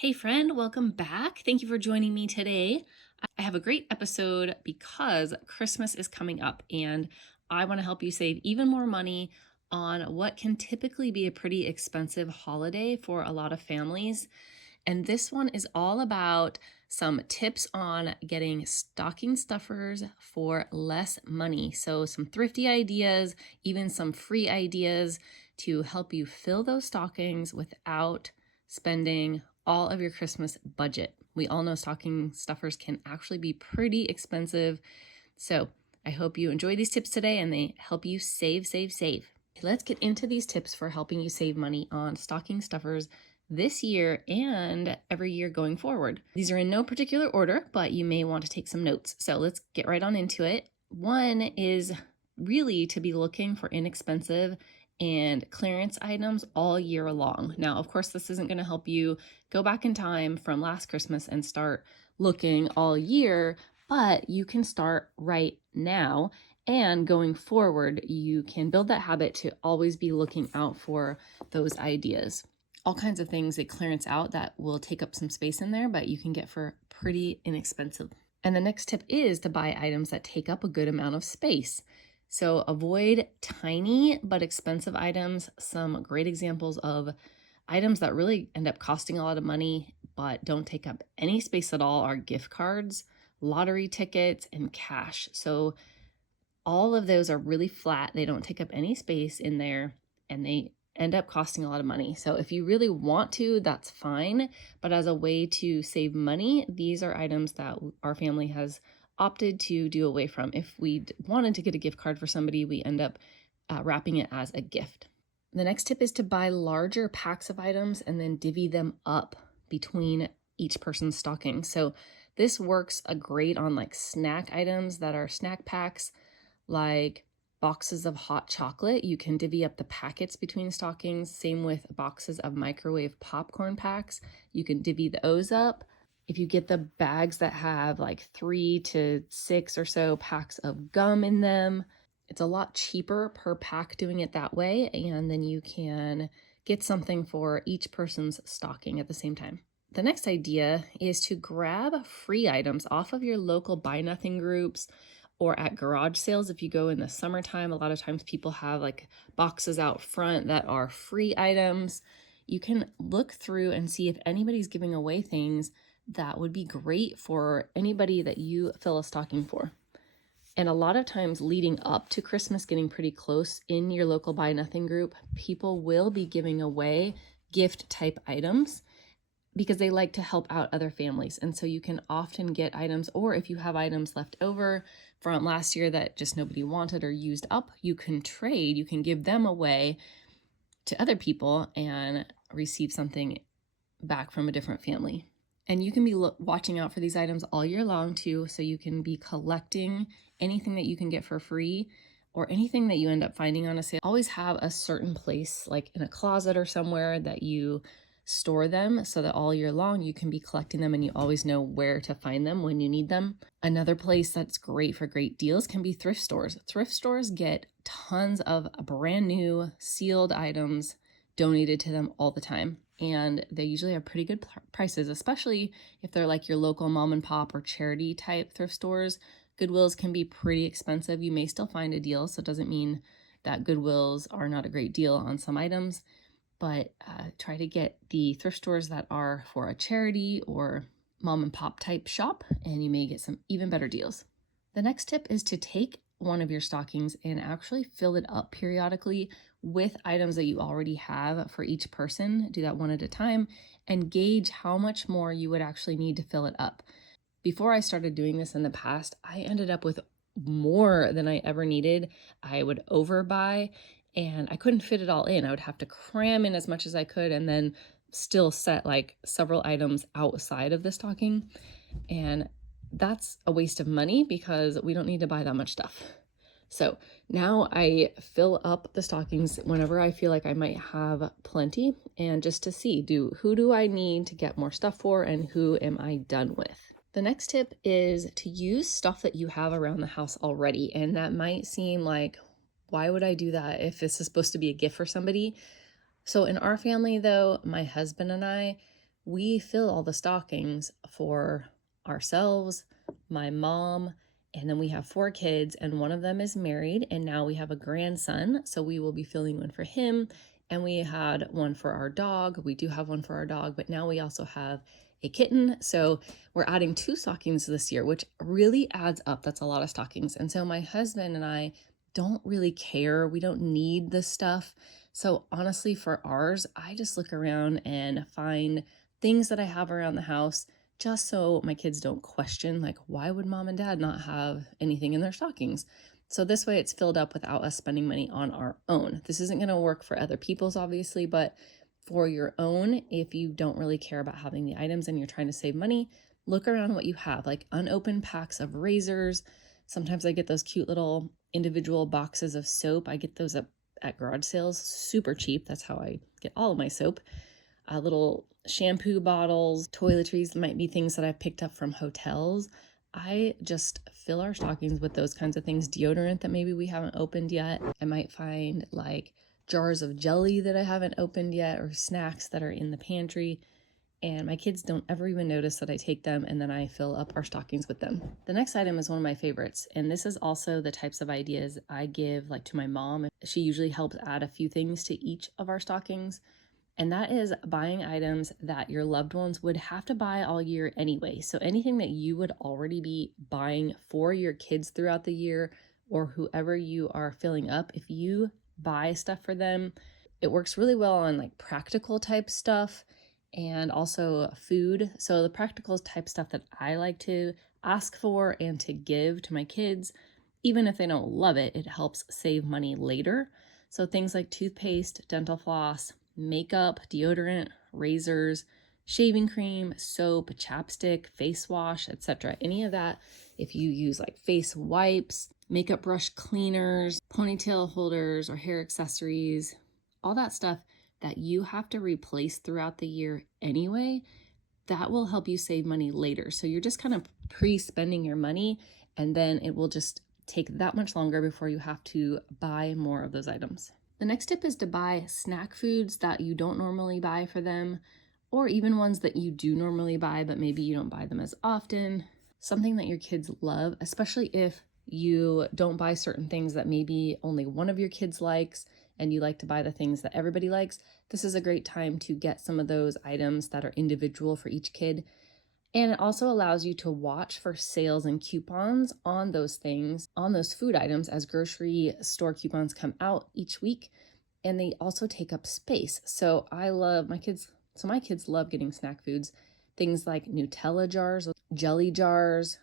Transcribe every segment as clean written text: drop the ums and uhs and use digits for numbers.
Hey friend, welcome back. Thank you for joining me today. I have a great episode because Christmas is coming up and I want to help you save even more money on what can typically be a pretty expensive holiday for a lot of families. And this one is all about some tips on getting stocking stuffers for less money. So, some thrifty ideas, even some free ideas to help you fill those stockings without spending all of your Christmas budget. We all know stocking stuffers can actually be pretty expensive. So, I hope you enjoy these tips today and they help you save. Let's get into these tips for helping you save money on stocking stuffers this year and every year going forward. These are in no particular order, but you may want to take some notes. So let's get right on into it. One is really to be looking for inexpensive and clearance items all year long. Now, of course, this isn't going to help you go back in time from last Christmas and start looking all year, but you can start right now. And going forward, you can build that habit to always be looking out for those ideas. All kinds of things they clearance out that will take up some space in there, but you can get for pretty inexpensive. And the next tip is to buy items that take up a good amount of space. So avoid tiny but expensive items. Some great examples of items that really end up costing a lot of money but don't take up any space at all are gift cards, lottery tickets, and cash. So all of those are really flat. They don't take up any space in there and they end up costing a lot of money. So if you really want to, that's fine. But as a way to save money, these are items that our family has opted to do away from. If we wanted to get a gift card for somebody, we end up wrapping it as a gift. The next tip is to buy larger packs of items and then divvy them up between each person's stocking. So this works great on like snack items that are snack packs, like boxes of hot chocolate. You can divvy up the packets between stockings. Same with boxes of microwave popcorn packs. You can divvy those up. If you get the bags that have like 3 to 6 or so packs of gum in them, it's a lot cheaper per pack doing it that way. And then you can get something for each person's stocking at the same time. The next idea is to grab free items off of your local buy nothing groups or at garage sales. If you go in the summertime, a lot of times people have like boxes out front that are free items. You can look through and see if anybody's giving away things that would be great for anybody that you fill a stocking for. And a lot of times leading up to Christmas, getting pretty close in your local buy nothing group, people will be giving away gift type items because they like to help out other families. And so you can often get items, or if you have items left over from last year that just nobody wanted or used up, you can trade, you can give them away to other people and receive something back from a different family. And you can be watching out for these items all year long too, so you can be collecting anything that you can get for free or anything that you end up finding on a sale. Always have a certain place, like in a closet or somewhere, that you store them so that all year long you can be collecting them and you always know where to find them when you need them. Another place that's great for great deals can be thrift stores. Thrift stores get tons of brand new sealed items donated to them all the time. And they usually have pretty good prices, especially if they're like your local mom and pop or charity type thrift stores. Goodwills can be pretty expensive. You may still find a deal, so it doesn't mean that Goodwills are not a great deal on some items. But try to get the thrift stores that are for a charity or mom and pop type shop, and you may get some even better deals. The next tip is to take one of your stockings and actually fill it up periodically with items that you already have for each person. Do that one at a time and gauge how much more you would actually need to fill it up. Before I started doing this in the past, I ended up with more than I ever needed. I would overbuy and I couldn't fit it all in. I would have to cram in as much as I could and then still set like several items outside of the stocking. And that's a waste of money because we don't need to buy that much stuff. So now I fill up the stockings whenever I feel like I might have plenty, and just to see, who do I need to get more stuff for and who am I done with? The next tip is to use stuff that you have around the house already. And that might seem like, why would I do that if this is supposed to be a gift for somebody? So in our family though, my husband and I, we fill all the stockings for ourselves, my mom, and then we have 4 kids, and one of them is married, and now we have a grandson, so we will be filling one for him. And we had one for our dog. We do have one for our dog, but now we also have a kitten. So we're adding 2 stockings this year, which really adds up. That's a lot of stockings. And so my husband and I don't really care. We don't need this stuff. So honestly, for ours, I just look around and find things that I have around the house just so my kids don't question, like, why would mom and dad not have anything in their stockings? So this way it's filled up without us spending money on our own. This isn't going to work for other people's, obviously, but for your own, if you don't really care about having the items and you're trying to save money, look around what you have, like unopened packs of razors. Sometimes I get those cute little individual boxes of soap. I get those at garage sales, super cheap. That's how I get all of my soap. Little shampoo bottles, toiletries might be things that I've picked up from hotels. I just fill our stockings with those kinds of things. Deodorant that maybe we haven't opened yet. I might find like jars of jelly that I haven't opened yet, or snacks that are in the pantry. And my kids don't ever even notice that I take them, and then I fill up our stockings with them. The next item is one of my favorites, and this is also the types of ideas I give like to my mom. She usually helps add a few things to each of our stockings. And that is buying items that your loved ones would have to buy all year anyway. So anything that you would already be buying for your kids throughout the year, or whoever you are filling up, if you buy stuff for them, it works really well on like practical type stuff and also food. So the practical type stuff that I like to ask for and to give to my kids, even if they don't love it, it helps save money later. So things like toothpaste, dental floss, makeup, deodorant, razors, shaving cream, soap, chapstick, face wash, etc. Any of that, if you use like face wipes, makeup brush cleaners, ponytail holders, or hair accessories, all that stuff that you have to replace throughout the year anyway, that will help you save money later. So you're just kind of pre-spending your money, and then it will just take that much longer before you have to buy more of those items. The next tip is to buy snack foods that you don't normally buy for them, or even ones that you do normally buy, but maybe you don't buy them as often. Something that your kids love, especially if you don't buy certain things that maybe only one of your kids likes and you like to buy the things that everybody likes. This is a great time to get some of those items that are individual for each kid. And it also allows you to watch for sales and coupons on those things, on those food items, as grocery store coupons come out each week. And they also take up space. So my kids love getting snack foods. Things like Nutella jars, jelly jars,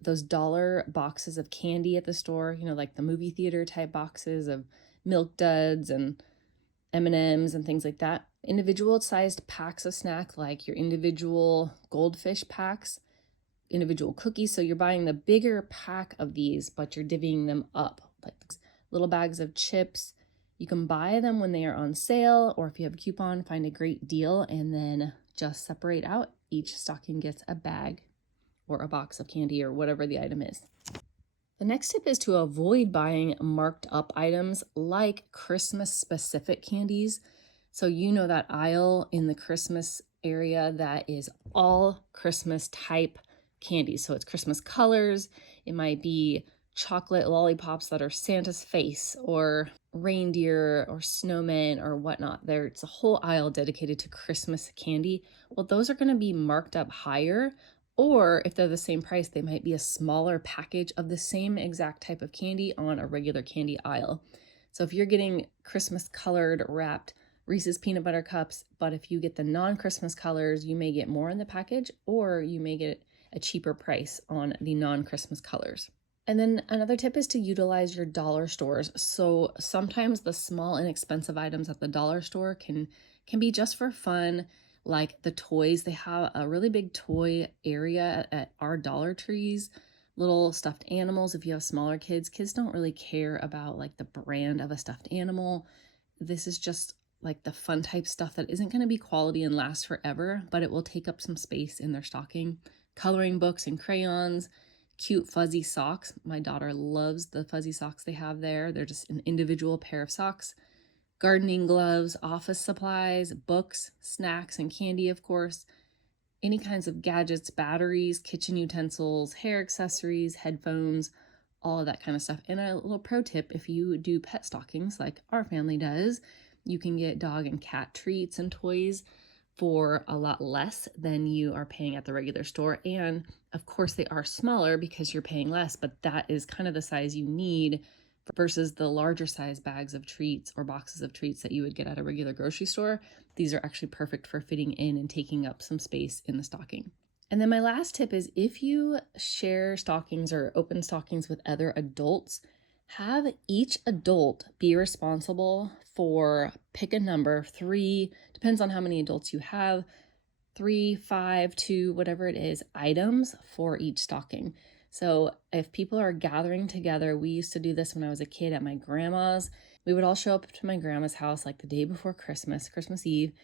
those dollar boxes of candy at the store, like the movie theater type boxes of Milk Duds and M&Ms and things like that. Individual sized packs of snack, like your individual goldfish packs, individual cookies. So you're buying the bigger pack of these, but you're divvying them up, like little bags of chips. You can buy them when they are on sale, or if you have a coupon, find a great deal and then just separate out. Each stocking gets a bag or a box of candy or whatever the item is. The next tip is to avoid buying marked up items like Christmas specific candies. So that aisle in the Christmas area that is all Christmas type candies. So it's Christmas colors. It might be chocolate lollipops that are Santa's face, or reindeer or snowmen or whatnot. There's a whole aisle dedicated to Christmas candy. Well, those are going to be marked up higher. Or if they're the same price, they might be a smaller package of the same exact type of candy on a regular candy aisle. So if you're getting Christmas colored wrapped Reese's peanut butter cups, but if you get the non-Christmas colors, you may get more in the package, or you may get a cheaper price on the non-Christmas colors. And then another tip is to utilize your dollar stores. So sometimes the small inexpensive items at the dollar store can be just for fun. Like the toys, they have a really big toy area at our Dollar Trees. Little stuffed animals. If you have smaller kids don't really care about like the brand of a stuffed animal. This is just like the fun type stuff that isn't going to be quality and last forever, but it will take up some space in their stocking. Coloring books and crayons, cute fuzzy socks. My daughter loves the fuzzy socks they have there. They're just an individual pair of socks. Gardening gloves, office supplies, books, snacks, and candy, of course. any kinds of gadgets, batteries, kitchen utensils, hair accessories, headphones, all of that kind of stuff. And a little pro tip, if you do pet stockings like our family does, you can get dog and cat treats and toys for a lot less than you are paying at the regular store. And of course, they are smaller because you're paying less, but that is kind of the size you need versus the larger size bags of treats or boxes of treats that you would get at a regular grocery store. These are actually perfect for fitting in and taking up some space in the stocking. And then my last tip is, if you share stockings or open stockings with other adults, have each adult be responsible for, pick a number, 3, depends on how many adults you have, 3, 5, 2, whatever it is, items for each stocking. So if people are gathering together, we used to do this when I was a kid at my grandma's. We would all show up to my grandma's house like the day before Christmas Eve,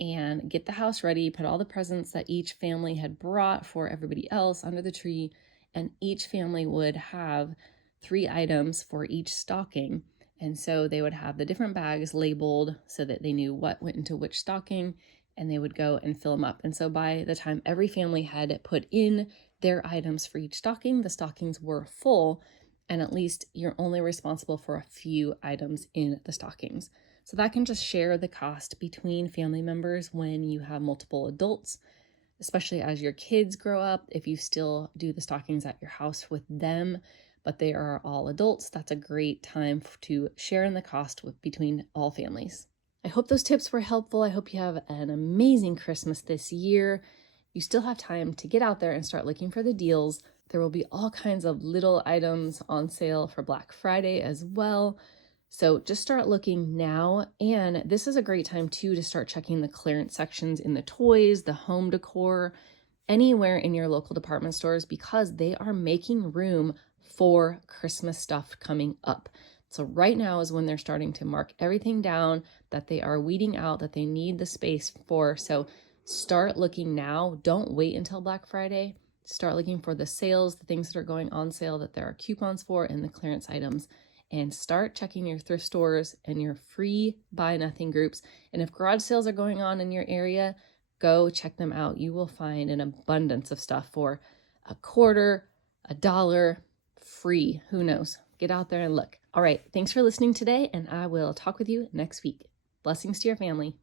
and get the house ready, put all the presents that each family had brought for everybody else under the tree, and each family would have 3 items for each stocking. And so they would have the different bags labeled so that they knew what went into which stocking, and they would go and fill them up. And so by the time every family had put in their items for each stocking, the stockings were full, and at least you're only responsible for a few items in the stockings. So that can just share the cost between family members when you have multiple adults, especially as your kids grow up. If you still do the stockings at your house with them, but they are all adults, that's a great time to share in the cost between all families. I hope those tips were helpful. I hope you have an amazing Christmas this year. You still have time to get out there and start looking for the deals. There will be all kinds of little items on sale for Black Friday as well. So just start looking now. And this is a great time too to start checking the clearance sections in the toys, the home decor, anywhere in your local department stores, because they are making room for Christmas stuff coming up. So right now is when they're starting to mark everything down that they are weeding out, that they need the space for. So start looking now. Don't wait until Black Friday. Start looking for the sales, the things that are going on sale that there are coupons for, and the clearance items. And start checking your thrift stores and your free buy nothing groups. And if garage sales are going on in your area, go check them out. You will find an abundance of stuff for $0.25, $1, free. Who knows? Get out there and look. All right. Thanks for listening today, and I will talk with you next week. Blessings to your family.